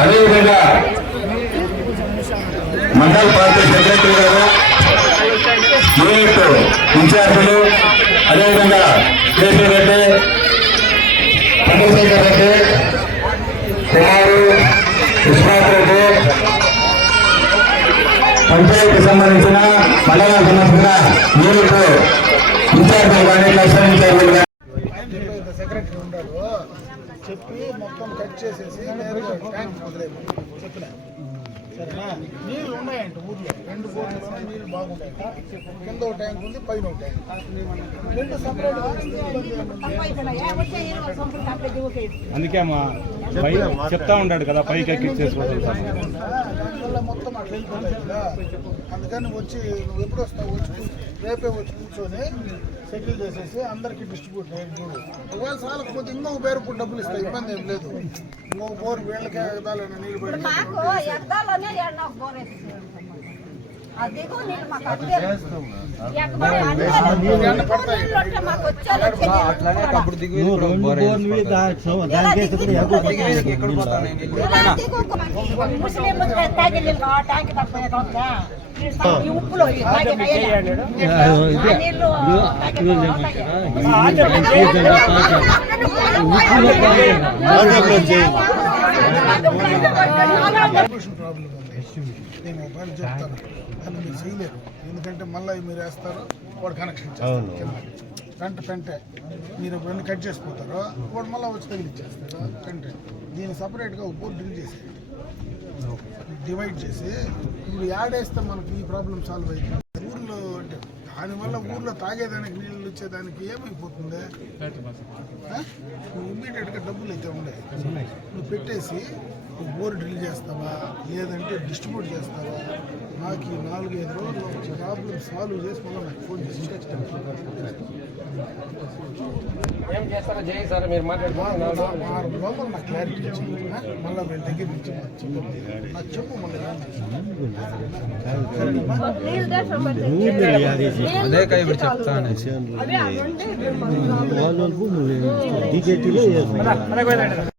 అదేవిధంగా మండల party secretary గారు, యూనిట్ ఇన్ఛార్జీలు, అదేవిధంగా కేసీ రెడ్డి, చంద్రశేఖర్ రెడ్డి, కుమారు, విశ్వనాథ్ రెడ్డి, పంచాయతీకి సంబంధించిన మండలానికి సంబంధించిన యూనిట్ ఇన్ఛార్జీలు కానీ క్లస్టర్ ఇన్ఛార్జీలు కానీ సెక్రటరీ ఉన్నాడు చెప్పి మొత్తం కట్ చేసేసి నేరుగా ట్యాంక్ మొదలైపు చెప్పిన సరేనా. నీళ్ళు ఉన్నాయంట ఊర్లో, 2 బోర్లు నీళ్ళు బాగున్నాయి. కింద ఒక ట్యాంక్ ఉంది, పైన ఒక ట్యాంక్, 2 సపరేట్. అందుకే అమ్మా చెప్తా ఉన్నాడు కదా పైకి ఎక్కిచ్చేసుకోవాలి. దానివల్ల మొత్తం అట్లా వెళ్ళిపోతాయి కదా. అందుకని వచ్చి నువ్వు ఎప్పుడు వస్తావు, వచ్చి రేపే వచ్చి కూర్చొని సెటిల్ చేసేసి అందరికి డిస్ట్రిబ్యూట్ చేయండి. ఒకవేళ చాలకపోతే ఇంకొక పేరు డబ్బులు ఇస్తాయి, ఇబ్బంది ఏం లేదు. ఇంకొక బోర్ వీళ్ళకి ఎగదాలని నీళ్ళు పడి పడతాయి. ఉప్పులో ప్రాబ్లం ఉంది. నేను ఒకవేళ చెప్తాను అది మీరు చేయలేరు, ఎందుకంటే మళ్ళీ మీరు వేస్తారు, వాడు కనెక్షన్ ఇచ్చేస్తారు. పెంటే మీరు ఎప్పుడైనా కట్ చేసిపోతారో వాడు మళ్ళీ వచ్చి తగిలిచ్చేస్తారు పెంటే. దీన్ని సపరేట్గా ఒక బోర్డు డ్రిల్ చేసి డివైడ్ చేసి ఇప్పుడు యాడ్ వేస్తే మనకి ఈ ప్రాబ్లం సాల్వ్ అవుతుంది. ఊర్లో అంటే దానివల్ల ఊర్లో తాగేదానికి నీళ్ళు వచ్చేదానికి ఏమైపోతుంది, నువ్వు ఇమ్మీడియట్గా డబ్బులు అయితే ఉండేవి. నువ్వు పెట్టేసి బోర్ డ్రిల్ చేస్తావా లేదంటే డిస్ట్రిబ్యూట్ చేస్తావా, నాకు ఈ 4-5 రోజుల్లో ప్రాబ్లం సాల్వ్ చేసి మళ్ళీ నాకు ఫోన్ చేసి ఏం చేస్తారో చేయి సార్, మీరు మాట్లాడుతున్నారు 6 రోజులు నాకు క్లారిటీ ఇచ్చింది. మళ్ళీ వీళ్ళ దగ్గర నుంచి నాకు చెప్పు మళ్ళీ అదే కై ఇప్పుడు చెప్తాను.